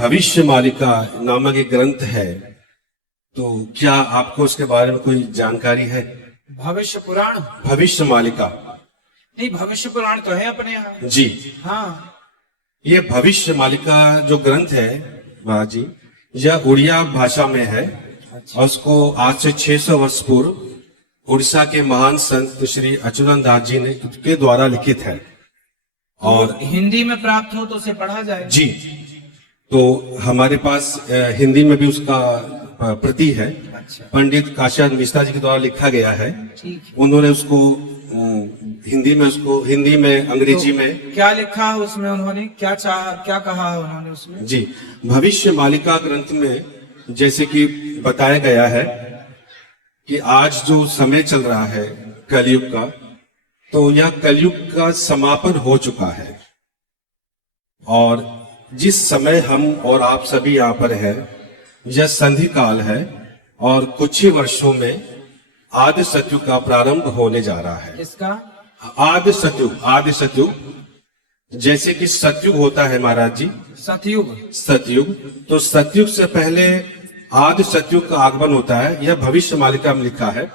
भविष्य मालिका नामक एक ग्रंथ है, तो क्या आपको उसके बारे में कोई जानकारी है? भविष्य पुराण? भविष्य मालिका नहीं, भविष्य पुराण तो है अपने यहाँ। जी हाँ, ये भविष्य मालिका जो ग्रंथ है महाराज जी, यह उड़िया भाषा में है और उसको आज से 600 वर्ष पूर्व उड़ीसा के महान संत श्री अच्युतानंद दास जी ने के द्वारा लिखित है। और हिंदी में प्राप्त हो तो उसे पढ़ा जाए। जी, तो हमारे पास हिंदी में भी उसका प्रति है। अच्छा, पंडित काशीनाथ मिश्रा जी के द्वारा लिखा गया है। ठीक है। उन्होंने उसको हिंदी में अंग्रेजी में क्या लिखा है उसमें, उन्होंने क्या चाहा, क्या कहा है उन्होंने उसमें? जी, भविष्य मालिका ग्रंथ में जैसे कि बताया गया है कि आज जो समय चल रहा है कलयुग का, तो यह कलयुग का समापन हो चुका है और जिस समय हम और आप सभी यहाँ पर हैं, यह संधि काल है और कुछ ही वर्षों में आदि सतयुग का प्रारंभ होने जा रहा है। किसका? आदि सतयुग जैसे कि सतयुग होता है महाराज जी, सतयुग। सतयुग, तो सतयुग से पहले आदि सतयुग का आगमन होता है। यह भविष्य मालिका में लिखा है।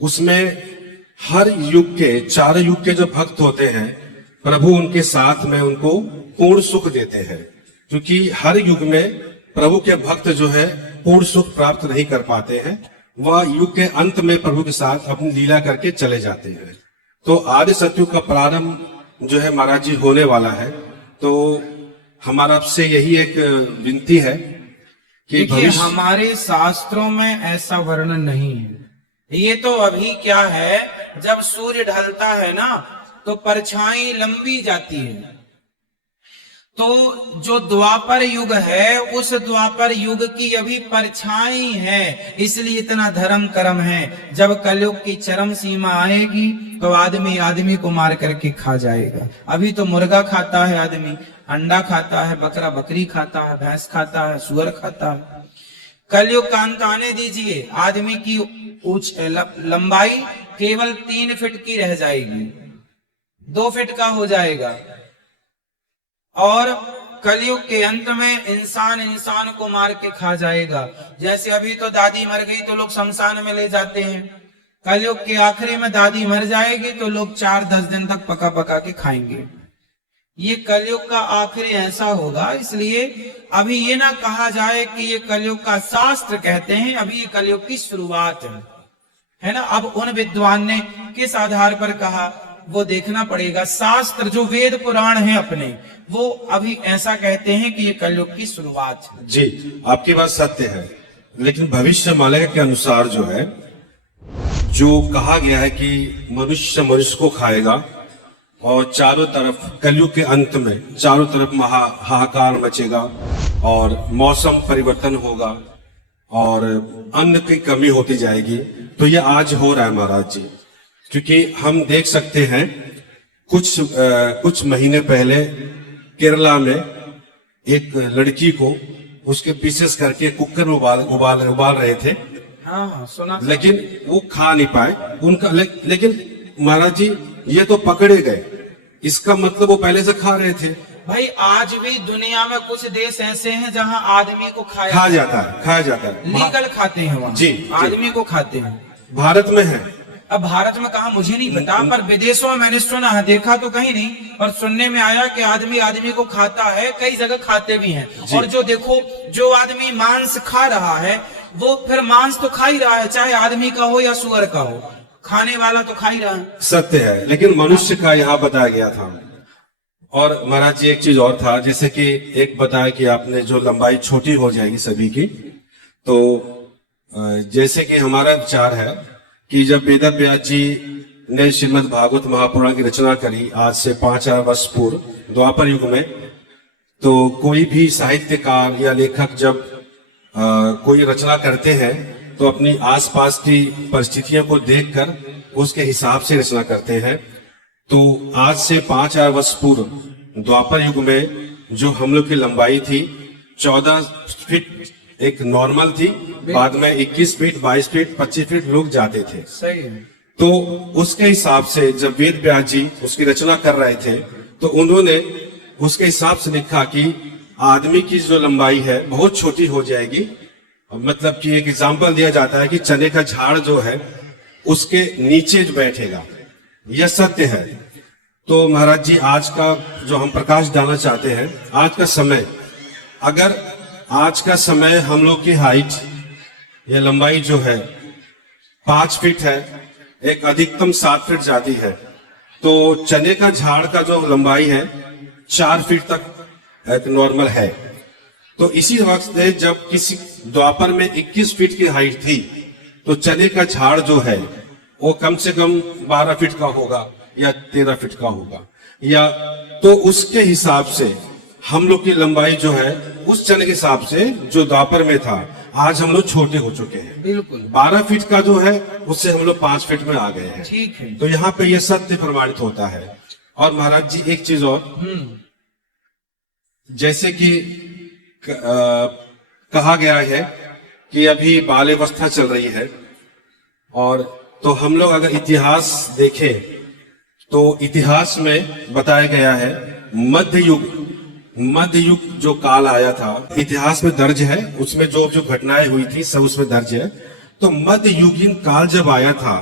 उसमें हर युग के, चार युग के जो भक्त होते हैं, प्रभु उनके साथ में उनको पूर्ण सुख देते हैं, क्योंकि हर युग में प्रभु के भक्त जो है पूर्ण सुख प्राप्त नहीं कर पाते हैं। वह युग के अंत में प्रभु के साथ अपनी लीला करके चले जाते हैं। तो आदि सतयुग का प्रारंभ जो है महाराज जी होने वाला है। तो हमारा आपसे यही एक विनती है कि देखिए, हमारे शास्त्रों में ऐसा वर्णन नहीं है। ये तो अभी क्या है, जब सूर्य ढलता है ना तो परछाई लंबी जाती है। तो जो द्वापर युग है, उस द्वापर युग की अभी परछाई है, इसलिए इतना धर्म कर्म है। जब कलयुग की चरम सीमा आएगी तो आदमी आदमी को मार करके खा जाएगा। अभी तो मुर्गा खाता है आदमी, अंडा खाता है, बकरा बकरी खाता है, भैंस खाता है, सुअर खाता है। कलयुग का अंत आने दीजिए, आदमी की लंबाई केवल 3 फीट की रह जाएगी, 2 फीट का हो जाएगा। और कलयुग के अंत में इंसान इंसान को मार के खा जाएगा। जैसे अभी तो दादी मर गई तो लोग शमशान में ले जाते हैं, कलयुग के आखिरी में दादी मर जाएगी तो लोग 4-10 दिन तक पका पका के खाएंगे। ये कलयुग का आखिरी ऐसा होगा। इसलिए अभी ये ना कहा जाए कि ये कलयुग का शास्त्र कहते हैं, अभी ये कलयुग की शुरुआत है ना। अब उन विद्वान ने किस आधार पर कहा वो देखना पड़ेगा। शास्त्र जो वेद पुराण है अपने, वो अभी ऐसा कहते हैं कि ये कलयुग की शुरुआत है। जी, आपकी बात सत्य है, लेकिन भविष्य मालिका के अनुसार जो है, जो कहा गया है कि मनुष्य मनुष्य को खाएगा और चारों तरफ कलयुग के अंत में चारों तरफ हाहाकार मचेगा और मौसम परिवर्तन होगा और अन्न की कमी होती जाएगी। तो ये आज हो रहा है महाराज जी, क्योंकि हम देख सकते हैं कुछ महीने पहले केरला में एक लड़की को उसके पीसेस करके कुकर में उबाल रहे थे। हाँ, सुना। लेकिन वो खा नहीं पाए उनका। लेकिन महाराज जी ये तो पकड़े गए, इसका मतलब वो पहले से खा रहे थे। भाई, आज भी दुनिया में कुछ देश ऐसे हैं जहां आदमी को खाया जाता है। लीगल खाते हैं वहाँ। जी, आदमी को खाते हैं। भारत में है। अब भारत में कहा मुझे नहीं पता, पर विदेशों में मैंने सुना है, देखा तो कहीं नहीं, पर सुनने में आया कि आदमी आदमी को खाता है, कई जगह खाते भी हैं। और जो देखो, जो आदमी मांस खा रहा है वो फिर मांस तो खा ही रहा है, चाहे आदमी का हो या सुअर का हो, खाने वाला तो खा ही रहा है। सत्य है, लेकिन मनुष्य का यहाँ बताया गया था। और महाराज जी एक चीज और था, जैसे कि एक बताया कि आपने जो लंबाई छोटी हो जाएगी सभी की, तो जैसे कि हमारा विचार है कि जब वेद व्यास जी ने श्रीमद् भागवत महापुराण की रचना करी आज से 5000 वर्ष पूर्व द्वापर युग में, तो कोई भी साहित्यकार या लेखक जब कोई रचना करते हैं तो अपनी आसपास की परिस्थितियों को देखकर उसके हिसाब से रचना करते हैं। तो आज से 5000 वर्ष पूर्व द्वापर युग में जो हम लोग की लंबाई थी 14 फीट एक नॉर्मल थी, बाद में 21 फीट 22 फीट 25 फीट लोग जाते थे। सही है। तो उसके हिसाब से जब वेद व्यास जी उसकी रचना कर रहे थे तो उन्होंने उसके हिसाब से लिखा कि आदमी की जो लंबाई है बहुत छोटी हो जाएगी। मतलब कि एक एग्जांपल दिया जाता है कि चने का झाड़ जो है उसके नीचे जो बैठेगा, यह सत्य है। तो महाराज जी, आज का जो हम प्रकाश डालना चाहते हैं, आज का समय, अगर आज का समय हम लोग की हाइट या लंबाई जो है 5 फीट है, एक अधिकतम 7 फीट जाती है, तो चने का झाड़ का जो लंबाई है 4 फीट तक एक नॉर्मल है। तो इसी वक्त से जब किसी द्वापर में 21 फीट की हाइट थी, तो चने का झाड़ जो है वो कम से कम 12 फीट का होगा या 13 फीट का होगा, या तो उसके हिसाब से हम लोग की लंबाई जो है उस चने के हिसाब से जो द्वापर में था, आज हम लोग छोटे हो चुके हैं। बिल्कुल 12 फीट का जो है उससे हम लोग 5 फीट में आ गए हैं। ठीक है। तो यहाँ पे ये सत्य प्रमाणित होता है। और महाराज जी एक चीज और, जैसे कि कहा गया है कि अभी बाल अवस्था चल रही है, और तो हम लोग अगर इतिहास देखें तो इतिहास में बताया गया है मध्य युग जो काल आया था, इतिहास में दर्ज है, उसमें जो जो घटनाएं हुई थी सब उसमें दर्ज है। तो मध्य युगीन काल जब आया था,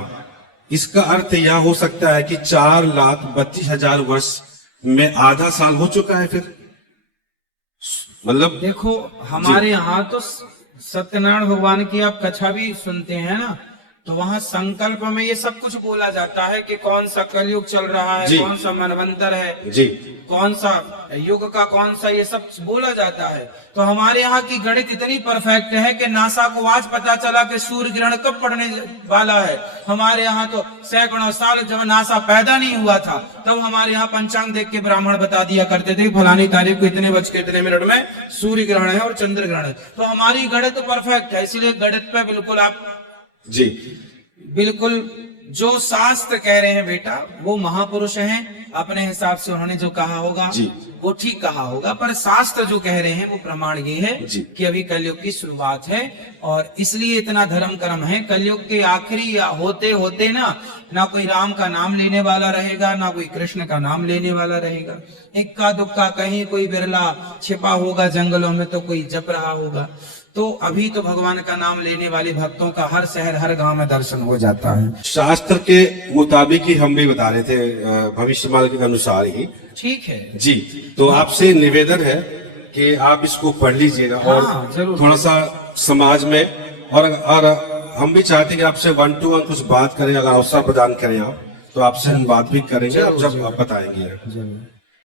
इसका अर्थ यह हो सकता है कि 4,32,000 वर्ष में आधा साल हो चुका है। फिर मतलब देखो, हमारे यहाँ तो सत्यनारायण भगवान की आप कथा भी सुनते हैं ना, तो वहाँ संकल्प में ये सब कुछ बोला जाता है कि कौन सा कलयुग चल रहा है, कौन सा मनवंतर है जी, कौन सा युग का कौन सा, ये सब बोला जाता है। तो हमारे यहाँ की गणित इतनी परफेक्ट है कि नासा को आज पता चला कि सूर्य ग्रहण कब पड़ने वाला है। हमारे यहाँ तो सैकड़ों साल जब नासा पैदा नहीं हुआ था, तब हमारे यहाँ पंचांग देख के ब्राह्मण बता दिया करते थे फलानी तारीख को इतने बज के इतने मिनट में सूर्य ग्रहण है और चंद्र ग्रहण है। तो हमारी गणित परफेक्ट है, इसलिए गणित पे बिल्कुल आप जी बिल्कुल जो शास्त्र कह रहे हैं बेटा, वो महापुरुष हैं, अपने हिसाब से उन्होंने जो कहा होगा जी, वो ठीक कहा होगा, पर शास्त्र जो कह रहे हैं वो प्रमाण ये है कि अभी कलयुग की शुरुआत है, और इसलिए इतना धर्म कर्म है। कलयुग के आखिरी होते होते ना कोई राम का नाम लेने वाला रहेगा, ना कोई कृष्ण का नाम लेने वाला रहेगा। इक्का दुक्का कहीं कोई बिरला छिपा होगा जंगलों में, तो कोई जप रहा होगा। तो अभी तो भगवान का नाम लेने वाले भक्तों का हर शहर हर गांव में दर्शन हो जाता है। शास्त्र के मुताबिक ही हम भी बता रहे थे, भविष्यवाणी के अनुसार ही। ठीक है जी, तो आपसे निवेदन है कि आप इसको पढ़ लीजिएगा, हाँ, और थोड़ा सा समाज में, और हम भी चाहते हैं कि आपसे 1 to 1 कुछ बात करें, अगर अवसर प्रदान करें आप, तो आपसे हम बात भी करेंगे, आप जब आप बताएंगे।